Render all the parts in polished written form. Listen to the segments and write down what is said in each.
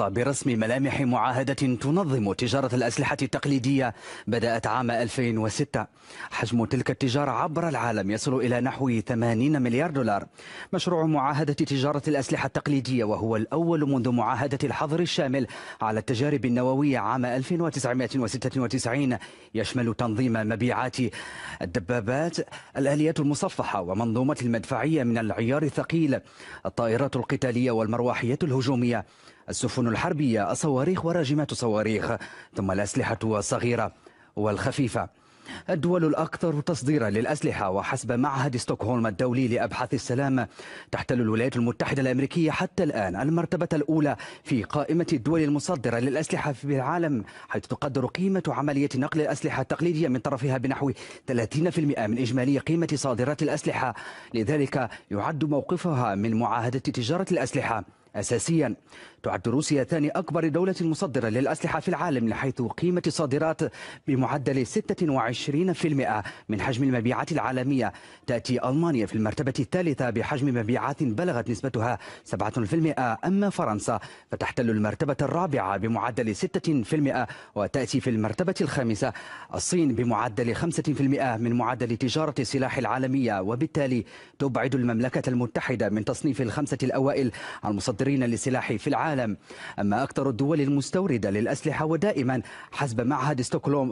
الخاصة برسم ملامح معاهدة تنظم تجارة الأسلحة التقليدية بدأت عام 2006. حجم تلك التجارة عبر العالم يصل إلى نحو 80 مليار دولار. مشروع معاهدة تجارة الأسلحة التقليدية، وهو الأول منذ معاهدة الحظر الشامل على التجارب النووية عام 1996، يشمل تنظيم مبيعات الدبابات، الآليات المصفحة، ومنظومة المدفعية من العيار الثقيل، الطائرات القتالية والمروحيات الهجومية، السفن الحربية، الصواريخ وراجمات الصواريخ، ثم الأسلحة الصغيرة والخفيفة. الدول الأكثر تصديرا للأسلحة، وحسب معهد ستوكهولم الدولي لأبحاث السلام، تحتل الولايات المتحدة الأمريكية حتى الآن المرتبة الأولى في قائمة الدول المصدرة للأسلحة في العالم، حيث تقدر قيمة عملية نقل الأسلحة التقليدية من طرفها بنحو 30% من إجمالي قيمة صادرات الأسلحة. لذلك يعد موقفها من معاهدة تجارة الأسلحة أساسيا. تعد روسيا ثاني أكبر دولة مصدرة للأسلحة في العالم، حيث قيمة الصادرات بمعدل 26% من حجم المبيعات العالمية. تأتي ألمانيا في المرتبة الثالثة بحجم مبيعات بلغت نسبتها 7%. أما فرنسا فتحتل المرتبة الرابعة بمعدل 6%، وتأتي في المرتبة الخامسة الصين بمعدل 5% من معدل تجارة السلاح العالمية، وبالتالي تبعد المملكة المتحدة من تصنيف الخمسة الأوائل المصدرين للسلاح في العالم. أما أكثر الدول المستوردة للأسلحة، ودائما حسب معهد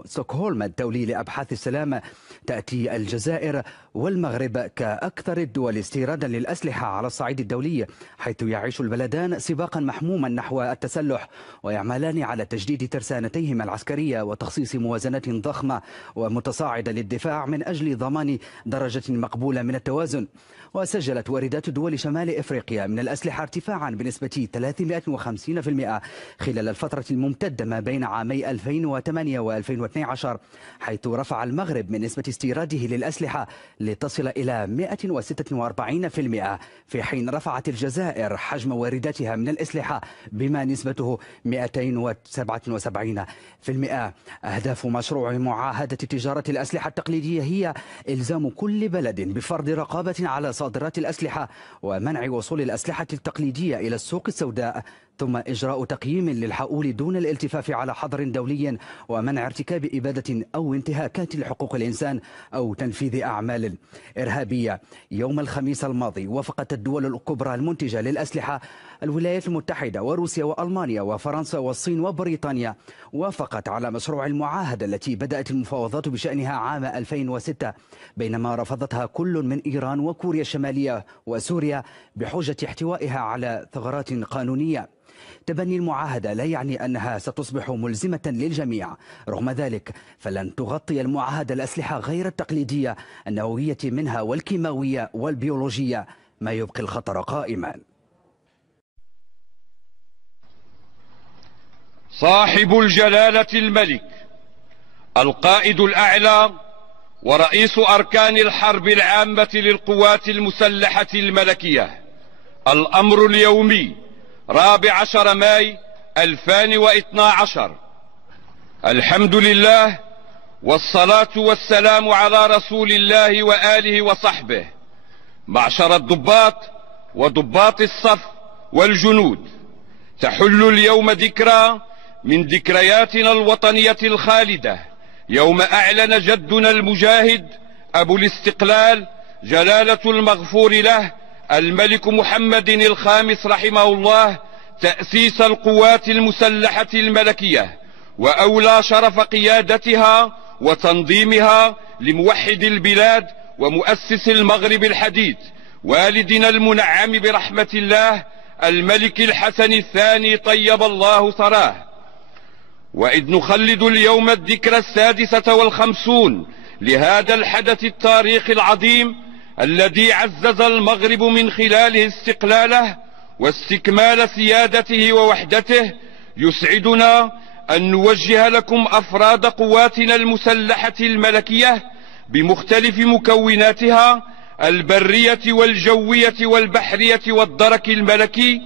ستوكهولم الدولي لأبحاث السلام، تأتي الجزائر والمغرب كأكثر الدول استيرادا للأسلحة على الصعيد الدولي، حيث يعيش البلدان سباقا محموما نحو التسلح، ويعملان على تجديد ترسانتيهما العسكرية وتخصيص موازنات ضخمة ومتصاعدة للدفاع من أجل ضمان درجة مقبولة من التوازن. وسجلت واردات دول شمال إفريقيا من الأسلحة ارتفاعا بنسبة 350% خلال الفترة الممتدة ما بين عامي 2008 و2012، حيث رفع المغرب من نسبة استيراده للأسلحة لتصل إلى 146%، في حين رفعت الجزائر حجم وارداتها من الأسلحة بما نسبته 277%. أهداف مشروع معاهدة تجارة الأسلحة التقليدية هي إلزام كل بلد بفرض رقابة على صادرات الأسلحة، ومنع وصول الأسلحة التقليدية إلى السوق السوداء، ثم إجراء تقييم للحقول دون الالتفاف على حظر دولي، ومنع ارتكاب إبادة أو انتهاكات لحقوق الإنسان أو تنفيذ أعمال إرهابية. يوم الخميس الماضي وافقت الدول الكبرى المنتجة للأسلحة، الولايات المتحدة وروسيا وألمانيا وفرنسا والصين وبريطانيا، وافقت على مشروع المعاهدة التي بدأت المفاوضات بشأنها عام 2006، بينما رفضتها كل من إيران وكوريا الشمالية وسوريا بحجة احتوائها على ثغرات قانونية. تبني المعاهدة لا يعني أنها ستصبح ملزمة للجميع. رغم ذلك فلن تغطي المعاهدة الأسلحة غير التقليدية النووية منها والكيماوية والبيولوجية، ما يبقي الخطر قائما. صاحب الجلالة الملك القائد الأعلى ورئيس أركان الحرب العامة للقوات المسلحة الملكية، الأمر اليومي 14 ماي 2012. الحمد لله والصلاة والسلام على رسول الله وآله وصحبه. معشر الضباط وضباط الصف والجنود، تحل اليوم ذكرى من ذكرياتنا الوطنية الخالدة، يوم أعلن جدنا المجاهد أبو الاستقلال جلالة المغفور له الملك محمد الخامس رحمه الله تأسيس القوات المسلحة الملكية، وأولى شرف قيادتها وتنظيمها لموحد البلاد ومؤسس المغرب الحديث، والدنا المنعم برحمة الله الملك الحسن الثاني طيب الله ثراه. وإذ نخلد اليوم الذكرى 56 لهذا الحدث التاريخي العظيم الذي عزز المغرب من خلاله استقلاله واستكمال سيادته ووحدته، يسعدنا أن نوجه لكم أفراد قواتنا المسلحة الملكية بمختلف مكوناتها البرية والجوية والبحرية والدرك الملكي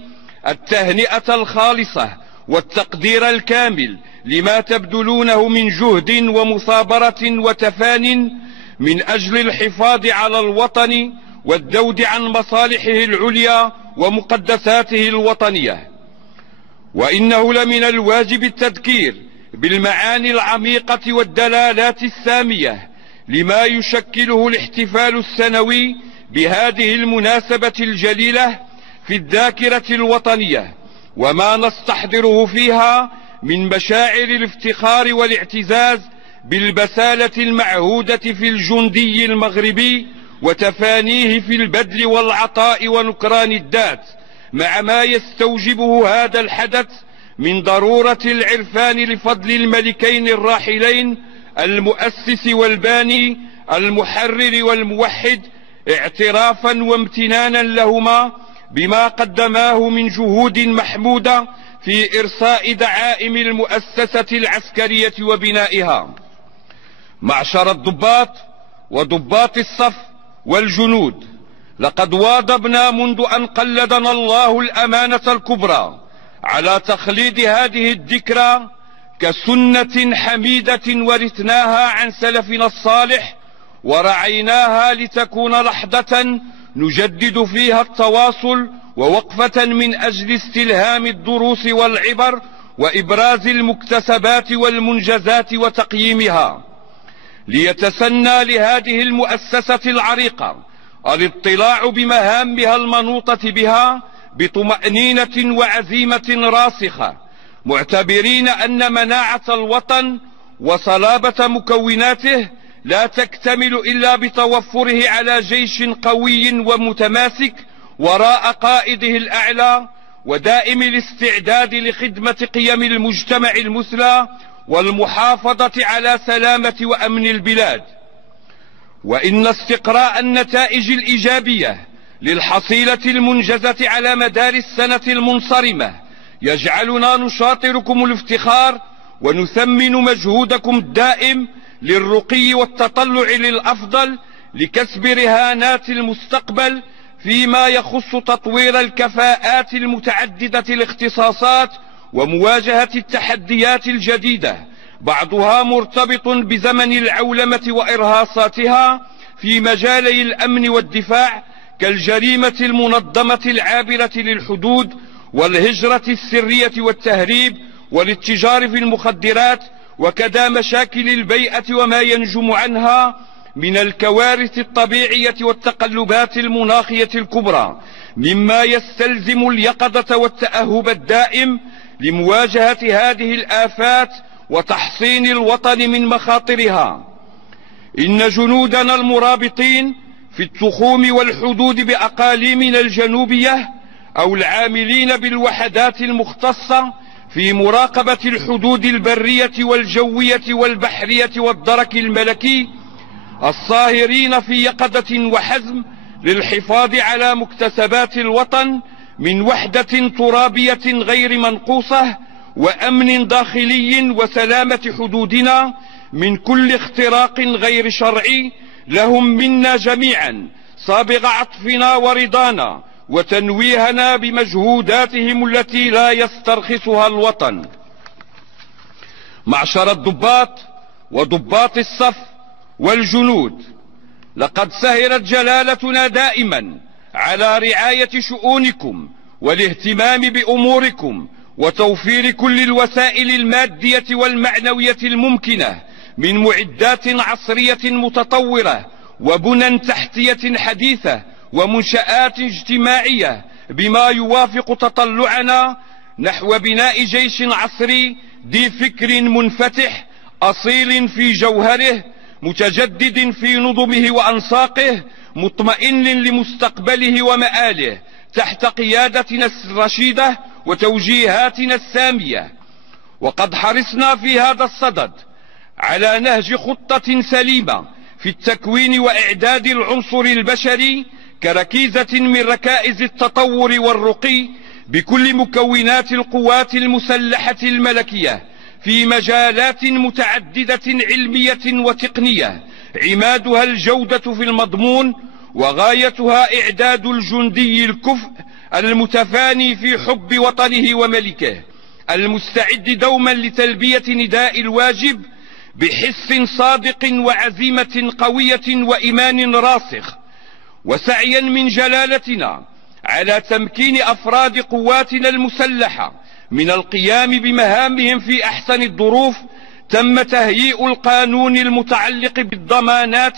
التهنئة الخالصة والتقدير الكامل لما تبذلونه من جهد ومثابرة وتفان من أجل الحفاظ على الوطن والذود عن مصالحه العليا ومقدساته الوطنية. وإنه لمن الواجب التذكير بالمعاني العميقة والدلالات السامية لما يشكله الاحتفال السنوي بهذه المناسبة الجليلة في الذاكرة الوطنية، وما نستحضره فيها من مشاعر الافتخار والاعتزاز بالبسالة المعهودة في الجندي المغربي وتفانيه في البذل والعطاء ونكران الذات، مع ما يستوجبه هذا الحدث من ضرورة العرفان لفضل الملكين الراحلين المؤسس والباني المحرر والموحد، اعترافا وامتنانا لهما بما قدماه من جهود محمودة في إرساء دعائم المؤسسة العسكرية وبنائها. معشر الضباط وضباط الصف والجنود، لقد واظبنا منذ أن قلدنا الله الأمانة الكبرى على تخليد هذه الذكرى كسنة حميدة ورثناها عن سلفنا الصالح، ورعيناها لتكون لحظة نجدد فيها التواصل ووقفة من أجل استلهام الدروس والعبر وإبراز المكتسبات والمنجزات وتقييمها، ليتسنى لهذه المؤسسة العريقة الاطلاع بمهامها المنوطة بها بطمأنينة وعزيمة راسخة، معتبرين أن مناعة الوطن وصلابة مكوناته لا تكتمل إلا بتوفره على جيش قوي ومتماسك وراء قائده الأعلى، ودائم الاستعداد لخدمة قيم المجتمع المثلى والمحافظة على سلامة وأمن البلاد. وإن استقراء النتائج الإيجابية للحصيلة المنجزة على مدار السنة المنصرمة يجعلنا نشاطركم الافتخار ونثمن مجهودكم الدائم للرقي والتطلع للأفضل لكسب رهانات المستقبل فيما يخص تطوير الكفاءات المتعددة الاختصاصات ومواجهة التحديات الجديدة، بعضها مرتبط بزمن العولمة وإرهاصاتها في مجالي الأمن والدفاع كالجريمة المنظمة العابرة للحدود والهجرة السرية والتهريب والاتجار في المخدرات، وكذا مشاكل البيئة وما ينجم عنها من الكوارث الطبيعية والتقلبات المناخية الكبرى، مما يستلزم اليقظة والتأهب الدائم لمواجهة هذه الآفات وتحصين الوطن من مخاطرها. إن جنودنا المرابطين في التخوم والحدود بأقاليمنا الجنوبية أو العاملين بالوحدات المختصة في مراقبة الحدود البرية والجوية والبحرية والدرك الملكي، الصاهرين في يقظة وحزم للحفاظ على مكتسبات الوطن من وحدة ترابية غير منقوصة وأمن داخلي وسلامة حدودنا من كل اختراق غير شرعي، لهم منا جميعا سابغ عطفنا ورضانا وتنويهنا بمجهوداتهم التي لا يسترخصها الوطن. معشر الضباط وضباط الصف والجنود، لقد سهرت جلالتنا دائما على رعاية شؤونكم والاهتمام بأموركم وتوفير كل الوسائل المادية والمعنوية الممكنة من معدات عصرية متطورة وبنى تحتية حديثة ومنشآت اجتماعية بما يوافق تطلعنا نحو بناء جيش عصري ذي فكر منفتح أصيل في جوهره متجدد في نظمه وأنساقه مطمئن لمستقبله ومآله تحت قيادتنا الرشيدة وتوجيهاتنا السامية. وقد حرصنا في هذا الصدد على نهج خطة سليمة في التكوين وإعداد العنصر البشري كركيزة من ركائز التطور والرقي بكل مكونات القوات المسلحة الملكية في مجالات متعددة علمية وتقنية، عمادها الجودة في المضمون وغايتها إعداد الجندي الكفء المتفاني في حب وطنه وملكه، المستعد دوما لتلبية نداء الواجب بحس صادق وعزيمة قوية وإيمان راسخ، وسعيا من جلالتنا على تمكين أفراد قواتنا المسلحة من القيام بمهامهم في أحسن الظروف تم تهيئ القانون المتعلق بالضمانات